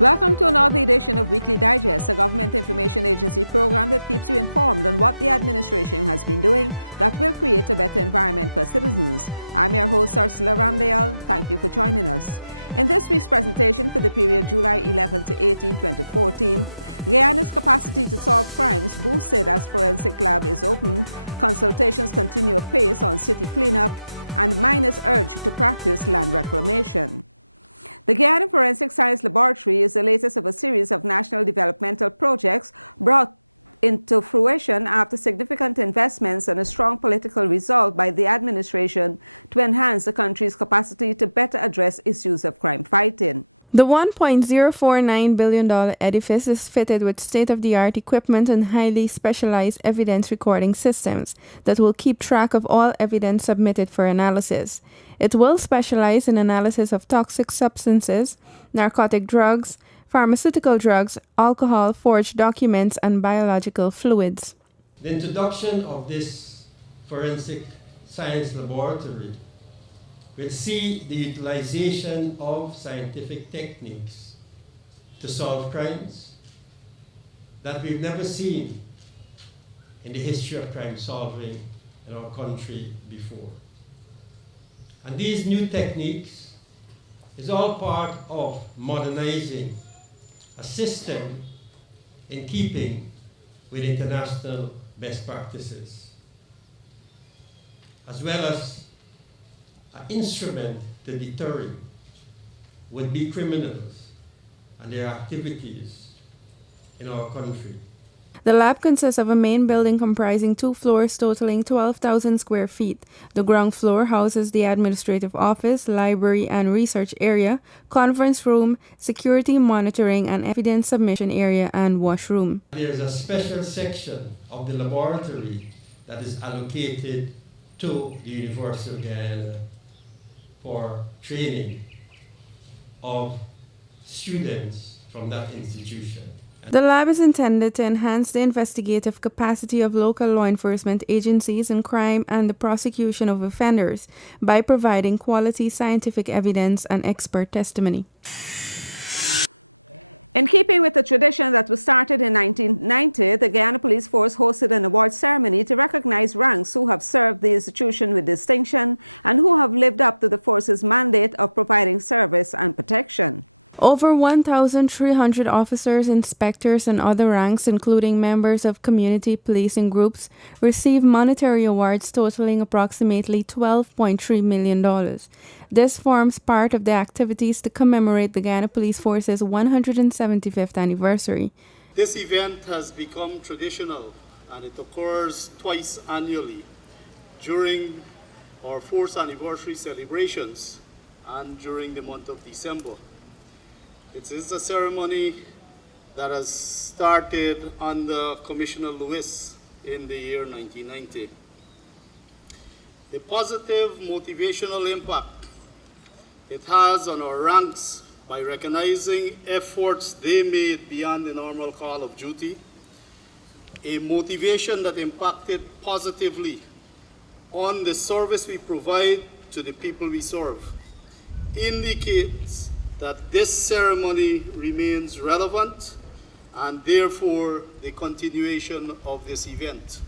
Welcome to another edition of Weekly Digest, a government information agency program that keeps you informed on what the administration has been doing that will create a better environment for citizens. I'm your host, Ursula Ramdale. Thank you for joining us. In this week's presentation for the period July 11 to 18, 2014, Guyana's capacity to solve crimes boosted as forensic lab is opened, consultations continue apace on city cleanup, and miners urged to practice land reclamation. The Guyana Forensic Science Laboratory is the latest of a series of national developmental projects brought into fruition after significant investments and a strong political resolve by the administration to enhance the country's capacity to better address issues of crime fighting. The $1.049 billion edifice is fitted with state-of-the-art equipment and highly specialized evidence recording systems that will keep track of all evidence submitted for analysis. It will specialize in analysis of toxic substances, narcotic drugs, pharmaceutical drugs, alcohol, forged documents, and biological fluids. The introduction of this forensic science laboratory will see the utilization of scientific techniques to solve crimes that we've never seen in the history of crime solving in our country before. And these new techniques is all part of modernizing a system in keeping with international best practices, as well as an instrument to deterring would-be criminals and their activities in our country. The lab consists of a main building comprising 2 floors totaling 12,000 square feet. The ground floor houses the administrative office, library and research area, conference room, security monitoring and evidence submission area, and washroom. There's a special section of the laboratory that is allocated to the University of Guyana for training of students from that institution. The lab is intended to enhance the investigative capacity of local law enforcement agencies in crime and the prosecution of offenders by providing quality scientific evidence and expert testimony. In keeping with the tradition that was started in 1990, the Guyana Police Force hosted an award ceremony to recognize ranks who have served the institution with distinction and who have lived up to the force's mandate of providing service and protection. Over 1,300 officers, inspectors, and other ranks, including members of community policing groups, received monetary awards totaling approximately $12.3 million. This forms part of the activities to commemorate the Guyana Police Force's 175th anniversary. This event has become traditional, and it occurs twice annually during our force anniversary celebrations and during the month of December. It is a ceremony that has started under Commissioner Lewis in the year 1990. The positive motivational impact it has on our ranks by recognizing efforts they made beyond the normal call of duty, a motivation that impacted positively on the service we provide to the people we serve, indicates that this ceremony remains relevant and therefore the continuation of this event.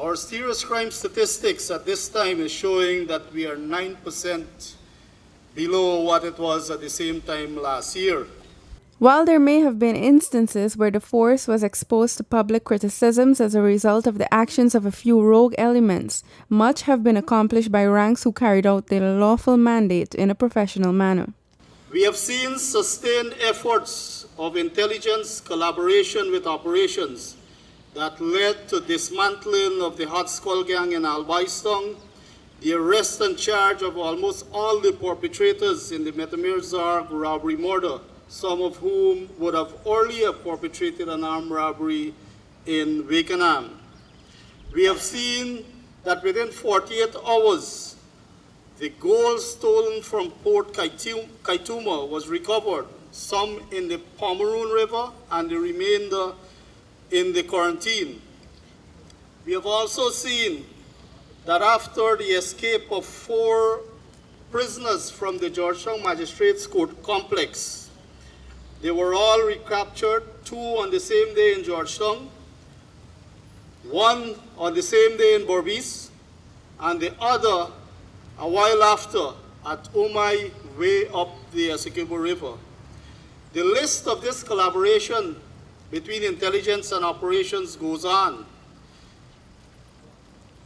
Our serious crime statistics at this time is showing that we are 9% below what it was at the same time last year. While there may have been instances where the force was exposed to public criticisms as a result of the actions of a few rogue elements, much have been accomplished by ranks who carried out their lawful mandate in a professional manner. We have seen sustained efforts of intelligence collaboration with operations that led to dismantling of the Hot Skull Gang in Albaiston, the arrest and charge of almost all the perpetrators in the Metamirzarg robbery murder, some of whom would have earlier perpetrated an armed robbery in Wakenham. We have seen that within 48 hours, the gold stolen from Port Kaituma was recovered, some in the Pomeroon River and the remainder in the quarantine. We have also seen that after the escape of 4 prisoners from the Georgetown Magistrates Court complex They were all recaptured, 2 on the same day in Georgetown, 1 on the same day in Berbice, and the other a while after at Umai, way up the Essequibo River. The list of this collaboration between intelligence and operations goes on.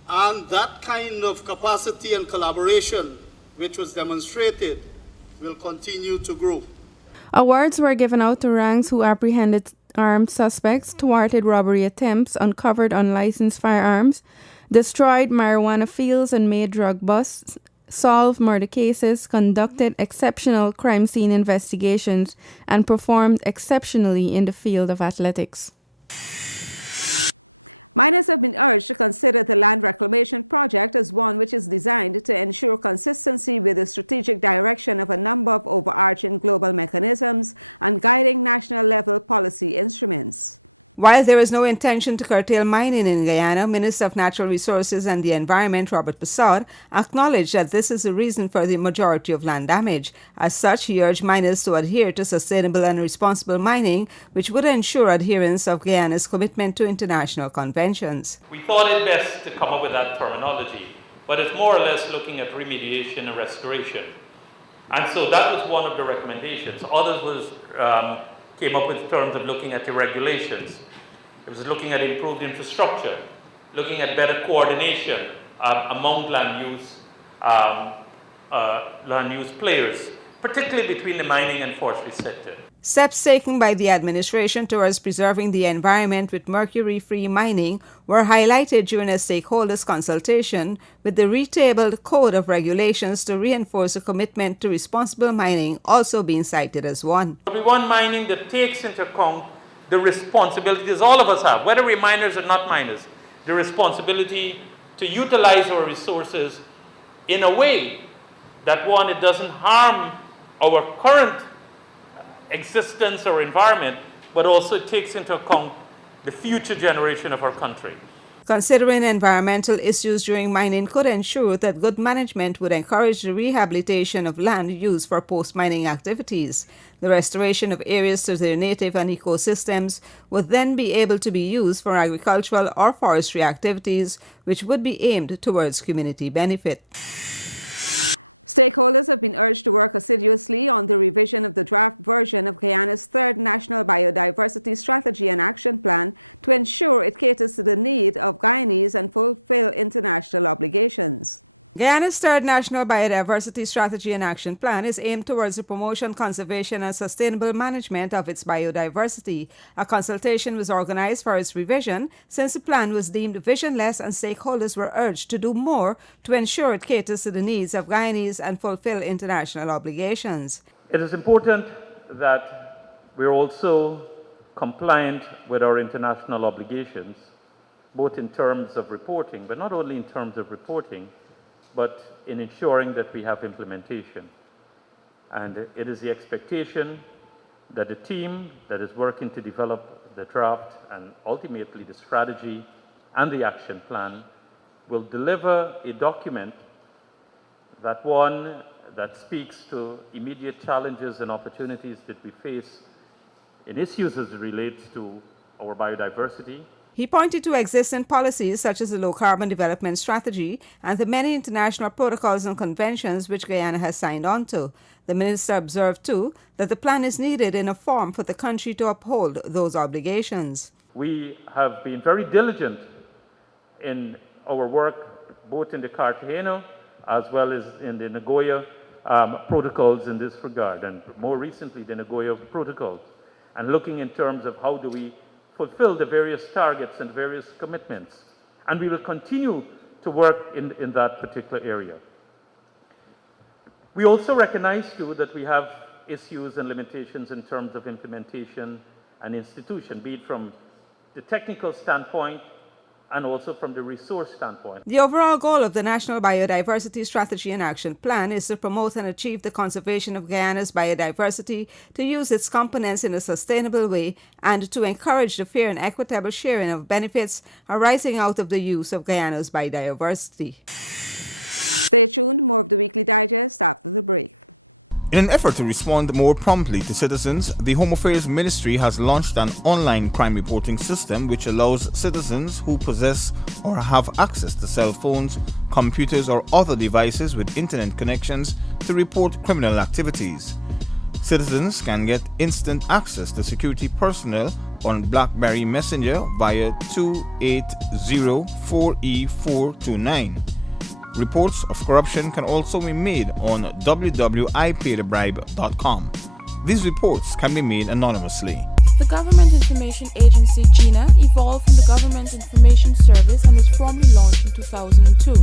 And that kind of capacity and collaboration, which was demonstrated, will continue to grow. Awards were given out to ranks who apprehended armed suspects, thwarted robbery attempts, uncovered unlicensed firearms, destroyed marijuana fields and made drug busts, solved murder cases, conducted exceptional crime scene investigations, and performed exceptionally in the field of athletics. Miners have been urged to consider the land reclamation project as one which is designed to ensure consistency with the strategic direction of a number of overarching global mechanisms and guiding national-level policy instruments. While there is no intention to curtail mining in Guyana, Minister of Natural Resources and the Environment Robert Passaudt acknowledged that this is the reason for the majority of land damage. As such, he urged miners to adhere to sustainable and responsible mining, which would ensure adherence of Guyana's commitment to international conventions. We thought it best to come up with that terminology, but it's more or less looking at remediation and restoration. And so that was one of the recommendations. Others came up with terms of looking at the regulations. It was looking at improved infrastructure, looking at better coordination among land use players, particularly between the mining and forestry sector. Steps taken by the administration towards preserving the environment with mercury-free mining were highlighted during a stakeholders consultation, with the retabled Code of Regulations to reinforce a commitment to responsible mining also being cited as one. We want mining that takes into account the responsibilities all of us have, whether we're miners or not miners, the responsibility to utilize our resources in a way that, one, it doesn't harm our current existence or environment, but also takes into account the future generation of our country. Considering environmental issues during mining could ensure that good management would encourage the rehabilitation of land used for post-mining activities. The restoration of areas to their native and ecosystems would then be able to be used for agricultural or forestry activities, which would be aimed towards community benefit. Stakeholders have been urged to work assiduously on the revision of the draft version of Guyana's third National Biodiversity Strategy and Action Plan to ensure it caters to the need of Guyanese and fulfill international obligations. Guyana's third National Biodiversity Strategy and Action Plan is aimed towards the promotion, conservation, and sustainable management of its biodiversity. A consultation was organized for its revision since the plan was deemed visionless, and stakeholders were urged to do more to ensure it caters to the needs of Guyanese and fulfill international obligations. It is important that we're also compliant with our international obligations, both in terms of reporting, but not only in terms of reporting, but in ensuring that we have implementation. And it is the expectation that the team that is working to develop the draft and ultimately the strategy and the action plan will deliver a document that, one, that speaks to immediate challenges and opportunities that we face in issues as it relates to our biodiversity. He pointed to existing policies such as the Low Carbon Development Strategy and the many international protocols and conventions which Guyana has signed on to. The minister observed, too, that the plan is needed in a form for the country to uphold those obligations. We have been very diligent in our work, both in the Cartagena as well as in the Nagoya protocols in this regard, and more recently the Nagoya protocols, and looking in terms of how do we fulfill the various targets and various commitments. And we will continue to work in that particular area. We also recognize, too, that we have issues and limitations in terms of implementation and institution, be it from the technical standpoint and also from the resource standpoint. The overall goal of the National Biodiversity Strategy and Action Plan is to promote and achieve the conservation of Guyana's biodiversity, to use its components in a sustainable way, and to encourage the fair and equitable sharing of benefits arising out of the use of Guyana's biodiversity. Stay tuned, more of the Weekly Digest after the break. In an effort to respond more promptly to citizens, the Home Affairs Ministry has launched an online crime reporting system which allows citizens who possess or have access to cell phones, computers, or other devices with internet connections to report criminal activities. Citizens can get instant access to security personnel on BlackBerry Messenger via 280-4E429. Reports of corruption can also be made on www.ipaidthebribe.com. These reports can be made anonymously. The Government Information Agency, GINA, evolved from the Government Information Service and was formally launched in 2002.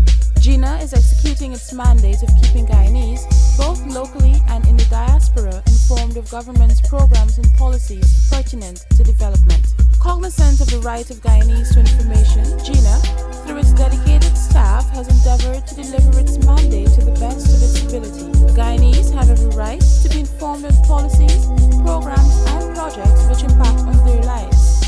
GINA is executing its mandate of keeping Guyanese, both locally and in the diaspora, informed of government's programs and policies pertinent to development. Cognizant of the right of Guyanese to information, GINA, through its dedicated staff, has endeavored to deliver its mandate to the best of its ability. Guyanese have every right to be informed of policies, programs, and projects which impact on their lives.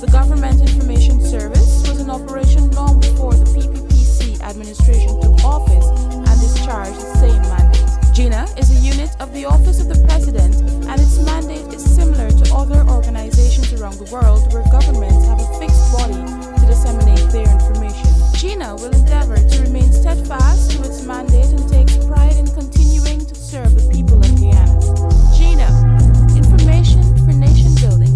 The Government Information Service was in operation long before the PPPC administration took office and discharged the same mandate. GINA is a unit of the Office of the President, and its mandate is similar to other organizations around the world where governments have a fixed body to disseminate their information. GINA will endeavor to remain steadfast to its mandate and takes pride in continuing to serve the people of Guyana. GINA, information for nation building.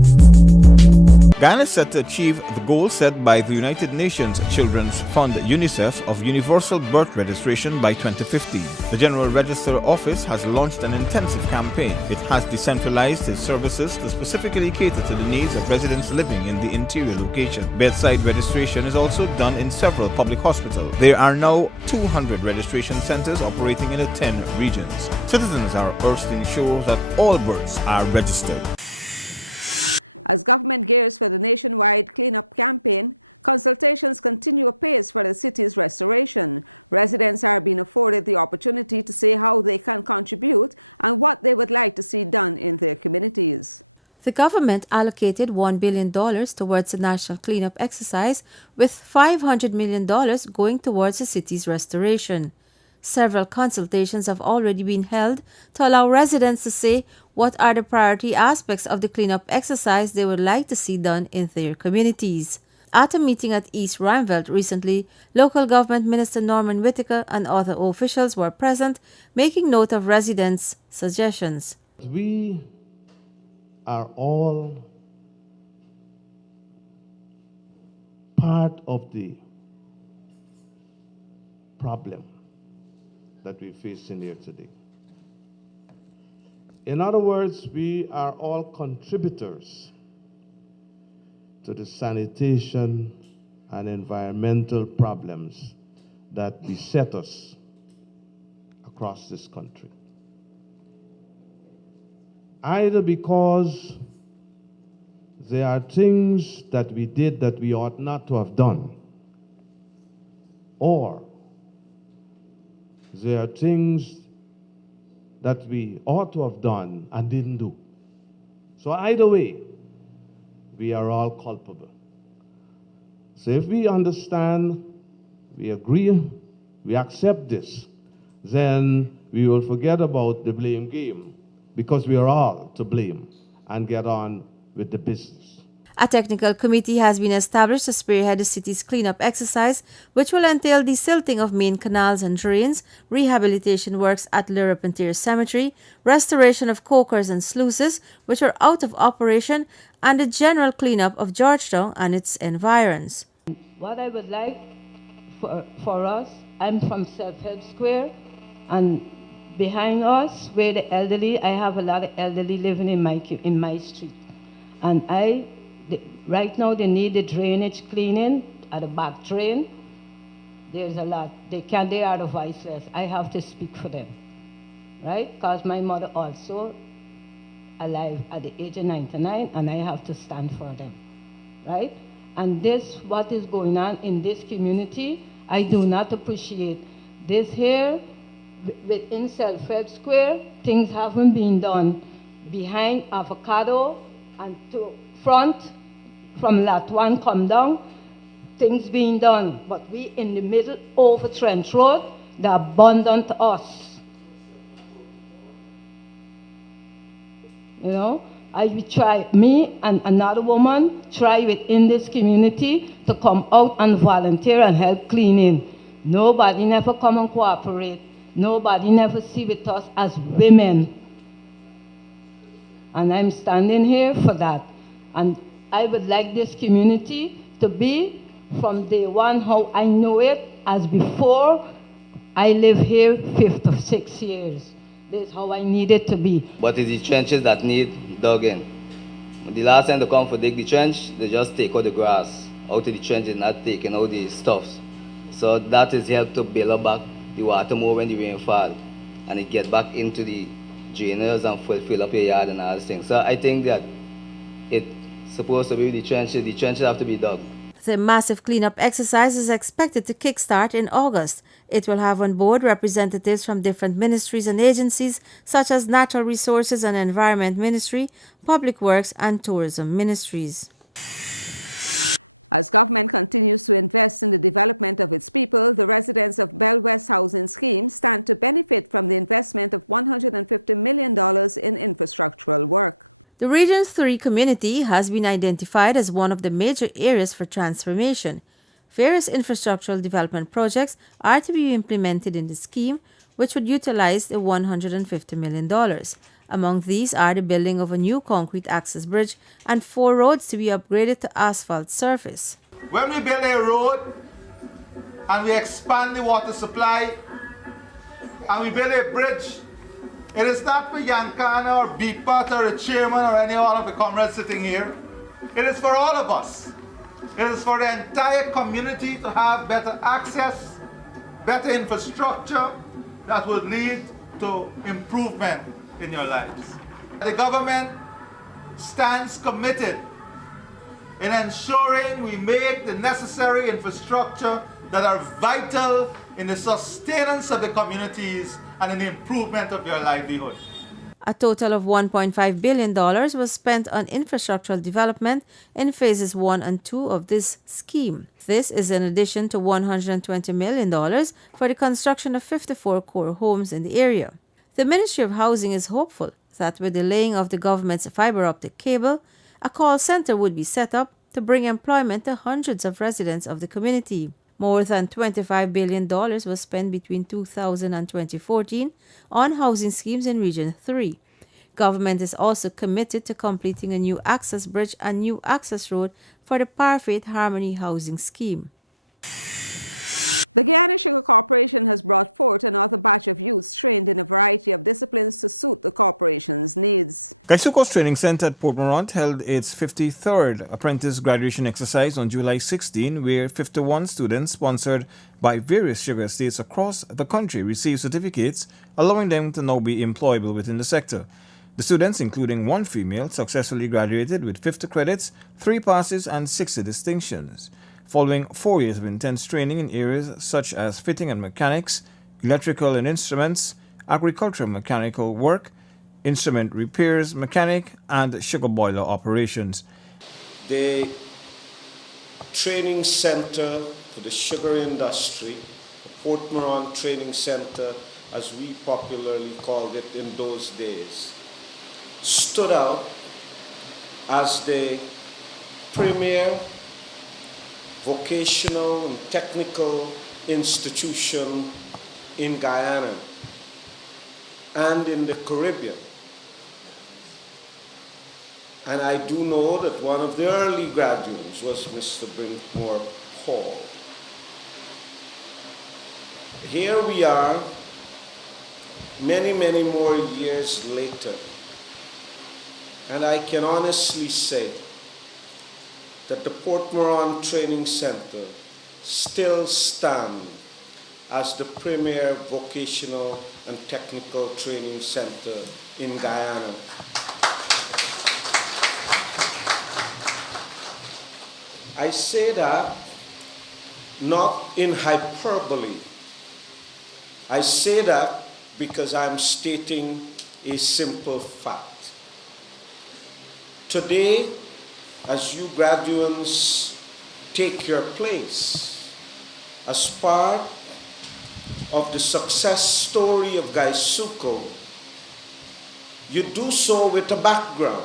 Guyana is set to achieve the goal set by the United Nations Children's Fund UNICEF of universal birth registration by 2050. The General Register Office has launched an intensive campaign. It has decentralized its services to specifically cater to the needs of residents living in the interior location. Bedside registration is also done in several public hospitals. There are now 200 registration centers operating in the 10 regions. Citizens are urged to ensure that all births are registered. As government gears for the nationwide cleanup campaign, consultations continue apace for the city's restoration. Residents are being afforded the opportunity to say how they can contribute and what they would like to see done in their communities. The government allocated $1 billion towards the national cleanup exercise, with $500 million going towards the city's restoration. Several consultations have already been held to allow residents to say what are the priority aspects of the cleanup exercise they would like to see done in their communities. At a meeting at East Rheinveld recently, local government minister Norman Whitaker and other officials were present, making note of residents' suggestions. We are all part of the problem that we face in here today. In other words, we are all contributors to the sanitation and environmental problems that beset us across this country. Either because there are things that we did that we ought not to have done, or there are things that we ought to have done and didn't do. So either way, we are all culpable. So if we understand, we agree, we accept this, then we will forget about the blame game, because we are all to blame, and get on with the business. A technical committee has been established to spearhead the city's cleanup exercise, which will entail desilting of main canals and drains, rehabilitation works at Le Repentir Cemetery, restoration of cokers and sluices, which are out of operation, and the general cleanup of Georgetown and its environs. What I would like for us, I'm from Self-Help Square, and behind us, where the elderly, I have a lot of elderly living in my street. And right now they need the drainage cleaning at the back drain. There's a lot. They are the voiceless. I have to speak for them, right? Because my mother also alive at the age of 99, and I have to stand for them, right? And this, what is going on in this community, I do not appreciate. This here, within Self-Help Square, things haven't been done. Behind Avocado and to front, from Lot 1 come down, things being done. But we in the middle over Trench Road, they're abundant to us. You know, me and another woman try within this community to come out and volunteer and help cleaning. Nobody never come and cooperate. Nobody never see with us as women. And I'm standing here for that. And I would like this community to be from day one how I know it as before I live here 56 years. This is how I need it to be. But it's the trenches that need dug in. The last time they come for dig the trench, they just take out the grass out of the trench and not taking out the stuffs. So that is help to build up back the water more when the rain fall. And it get back into the drainers and fill up your yard and all these things. So I think that it's supposed to be the trenches have to be dug. The massive cleanup exercise is expected to kickstart in August. It will have on board representatives from different ministries and agencies such as Natural Resources and Environment Ministry, Public Works and Tourism Ministries. As government continues to invest in the development of its people, the residents of Bell West Housing Scheme stand to benefit from the investment of $150 million in infrastructural work. The Region 3 community has been identified as one of the major areas for transformation. Various infrastructural development projects are to be implemented in the scheme, which would utilize the $150 million. Among these are the building of a new concrete access bridge and 4 roads to be upgraded to asphalt surface. When we build a road and we expand the water supply and we build a bridge, it is not for Yankana or Beepat or the chairman or any one of the comrades sitting here. It is for all of us. It is for the entire community to have better access, better infrastructure that would lead to improvement in your lives. The government stands committed in ensuring we make the necessary infrastructure that are vital in the sustenance of the communities and in the improvement of your livelihood. A total of $1.5 billion was spent on infrastructural development in phases 1 and 2 of this scheme. This is in addition to $120 million for the construction of 54 core homes in the area. The Ministry of Housing is hopeful that with the laying of the government's fiber optic cable, a call center would be set up to bring employment to hundreds of residents of the community. More than $25 billion was spent between 2000 and 2014 on housing schemes in Region 3. Government is also committed to completing a new access bridge and new access road for the Parfaith Harmony Housing Scheme. The Guyana Sugar Corporation has brought forth another batch of youths trained in a variety of disciplines to suit the corporation's needs. Kaisuko's Training Center at Port Morant held its 53rd apprentice graduation exercise on July 16, where 51 students sponsored by various sugar estates across the country received certificates allowing them to now be employable within the sector. The students, including 1 female, successfully graduated with 50 credits, 3 passes and 60 distinctions. Following 4 years of intense training in areas such as fitting and mechanics, electrical and instruments, agricultural mechanical work, instrument repairs, mechanic, and sugar boiler operations. The training center for the sugar industry, the Port Morant Training Center, as we popularly called it in those days, stood out as the premier vocational and technical institution in Guyana and in the Caribbean. And I do know that one of the early graduates was Mr. Brinkmore Hall. Here we are, many, many more years later, and I can honestly say that the Port Morant Training Center still stands as the premier vocational and technical training center in Guyana. I say that not in hyperbole. I say that because I'm stating a simple fact. Today, as you graduates take your place as part of the success story of Gaisuko, you do so with a background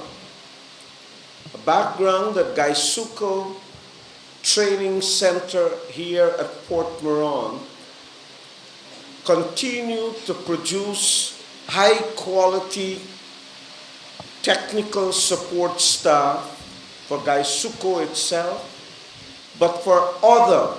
at Gaisuco Training Center here at Port Moran continue to produce high quality technical support staff for Gaisuco itself, but for other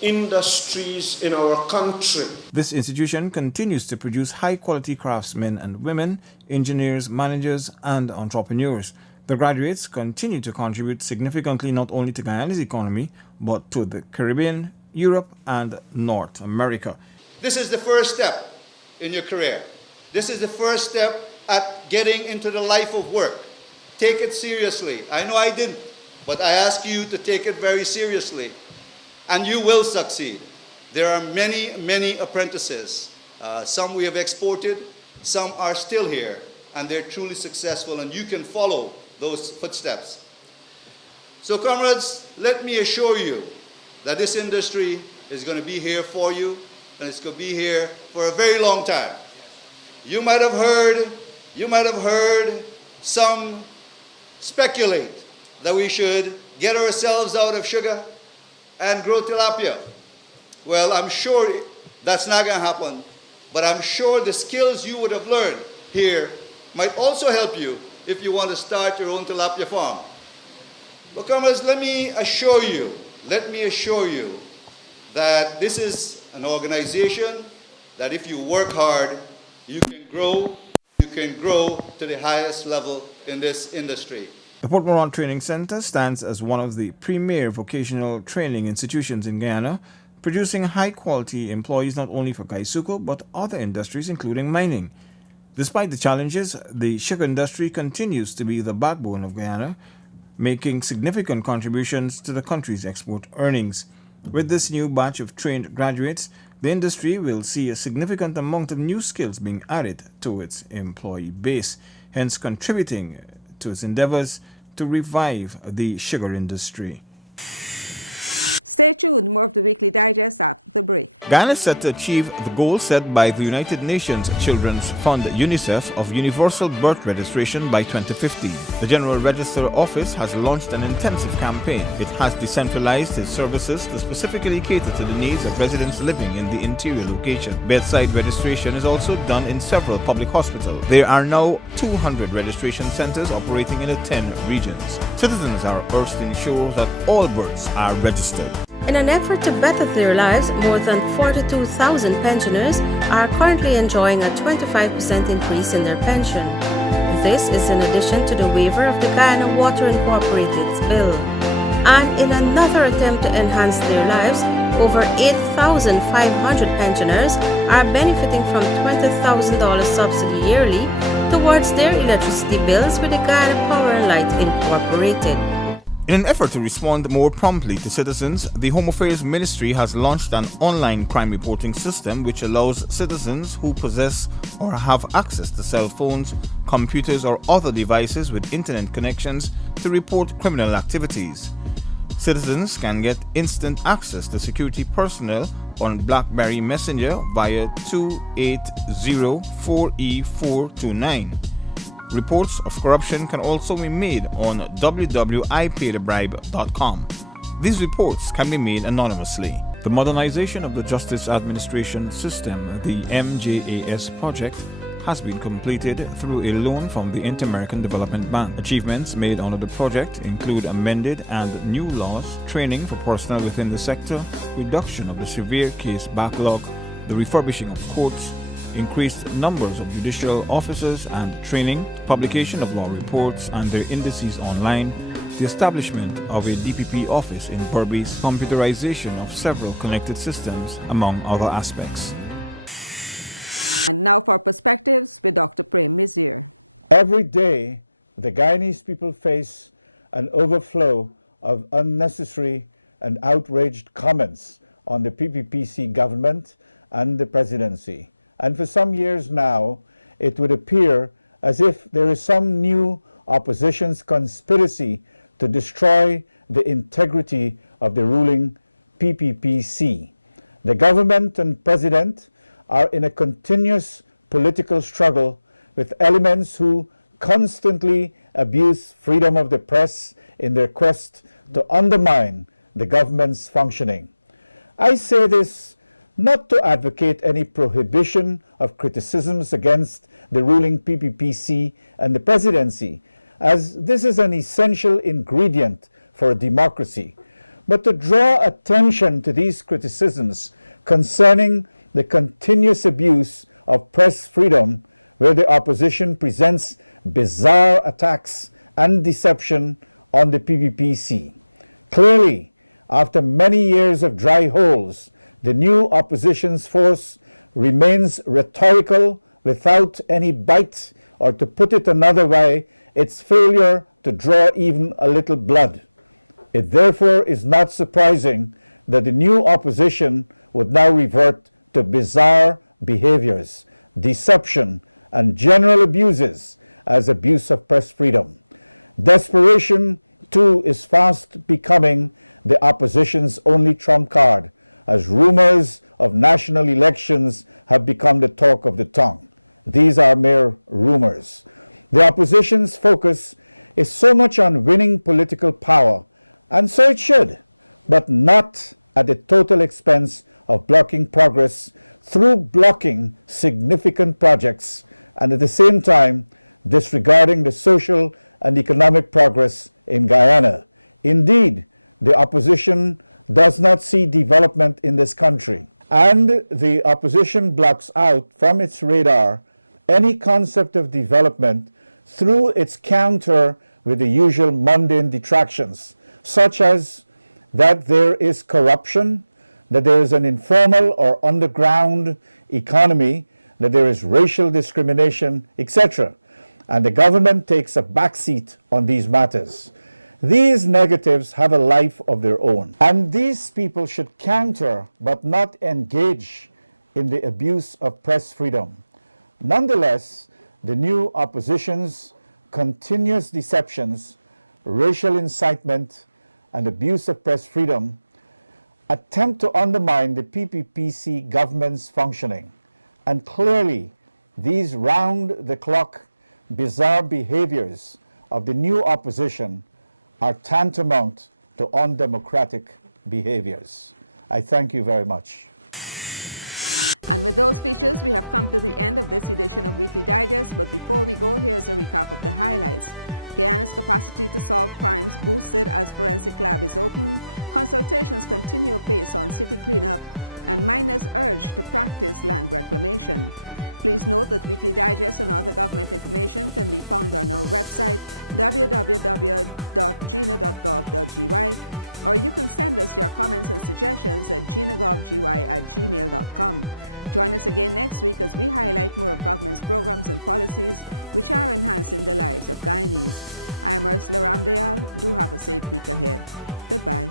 industries in our country. This institution continues to produce high-quality craftsmen and women, engineers, managers, and entrepreneurs. The graduates continue to contribute significantly not only to Guyana's economy, but to the Caribbean, Europe, and North America. This is the first step in your career. This is the first step at getting into the life of work. Take it seriously. I know I didn't, but I ask you to take it very seriously. And you will succeed. There are many, many apprentices. Some we have exported, some are still here, and they're truly successful, and you can follow those footsteps. So comrades, let me assure you that this industry is going to be here for you, and it's going to be here for a very long time. You might have heard some speculate that we should get ourselves out of sugar and grow tilapia. Well, I'm sure that's not going to happen, but I'm sure the skills you would have learned here might also help you if you want to start your own tilapia farm. But comrades, let me assure you that this is an organization that if you work hard, you can grow to the highest level in this industry. The Port Moran Training Center stands as one of the premier vocational training institutions in Guyana, producing high-quality employees not only for Gaisuco but other industries including mining. Despite the challenges, the sugar industry continues to be the backbone of Guyana, making significant contributions to the country's export earnings. With this new batch of trained graduates, the industry will see a significant amount of new skills being added to its employee base, hence contributing to its endeavors to revive the sugar industry. Stay tuned, more of the Weekly Digest after the break. Guyana is set to achieve the goal set by the United Nations Children's Fund UNICEF of universal birth registration by 2050. The General Register Office has launched an intensive campaign. It has decentralized its services to specifically cater to the needs of residents living in the interior location. Bedside registration is also done in several public hospitals. There are now 200 registration centers operating in the 10 regions. Citizens are urged to ensure that all births are registered. In an effort to better their lives, more than 42,000 pensioners are currently enjoying a 25% increase in their pension. This is in addition to the waiver of the Guyana Water Incorporated's bill. And in another attempt to enhance their lives, over 8,500 pensioners are benefiting from $20,000 subsidy yearly towards their electricity bills with the Guyana Power and Light Incorporated. In an effort to respond more promptly to citizens, the Home Affairs Ministry has launched an online crime reporting system which allows citizens who possess or have access to cell phones, computers, or other devices with internet connections to report criminal activities. Citizens can get instant access to security personnel on BlackBerry Messenger via 280-4E429. Reports of corruption can also be made on www.ipaidthebribe.com. These reports can be made anonymously. The modernization of the Justice Administration System, the MJAS project, has been completed through a loan from the Inter-American Development Bank. Achievements made under the project include amended and new laws, training for personnel within the sector, reduction of the severe case backlog, the refurbishing of courts, increased numbers of judicial officers and training, publication of law reports and their indices online, the establishment of a DPP office in Berbice, computerization of several connected systems, among other aspects. And now for perspectives with Dr. Prem Mizir. Every day, the Guyanese people face an overflow of unnecessary and outraged comments on the PPPC government and the presidency. And for some years now, it would appear as if there is some new opposition's conspiracy to destroy the integrity of the ruling PPPC. The government and president are in a continuous political struggle with elements who constantly abuse freedom of the press in their quest to undermine the government's functioning. I say this not to advocate any prohibition of criticisms against the ruling PPPC and the presidency, as this is an essential ingredient for a democracy, but to draw attention to these criticisms concerning the continuous abuse of press freedom, where the opposition presents bizarre attacks and deception on the PPPC. Clearly, after many years of dry holes, the new opposition's force remains rhetorical without any bite, or to put it another way, its failure to draw even a little blood. It therefore is not surprising that the new opposition would now revert to bizarre behaviors, deception, and general abuses as abuse of press freedom. Desperation, too, is fast becoming the opposition's only trump card, as rumors of national elections have become the talk of the tongue. These are mere rumors. The opposition's focus is so much on winning political power, and so it should, but not at the total expense of blocking progress through blocking significant projects and at the same time disregarding the social and economic progress in Guyana. Indeed, the opposition does not see development in this country, and the opposition blocks out from its radar any concept of development through its counter with the usual mundane detractions, such as that there is corruption, that there is an informal or underground economy, that there is racial discrimination, etc. And the government takes a backseat on these matters. These negatives have a life of their own, and these people should counter but not engage in the abuse of press freedom. Nonetheless, the new opposition's continuous deceptions, racial incitement, and abuse of press freedom attempt to undermine the PPPC government's functioning. And clearly, these round-the-clock, bizarre behaviors of the new opposition are tantamount to undemocratic behaviors. I thank you very much. And with those features, we have come to the end of this edition of Weekly Digest. But before we go, here's a recap of the highlights. Guyana's capacity to solve crimes boosted as forensic lab is open. Consultations continue apace on city cleanup, and miners urged to practice land reclamation. Please note that Weekly Digest and other government information can be found on our website, www.gina.gov.gy, or you can send us your comments and suggestions at ginagovgy@gmail.com. Join us again next week as we highlight more of government's programs and policies which are enhancing the lives of Guyanese. I am Ursula Ramdayal. Do have a safe week ahead. Goodbye.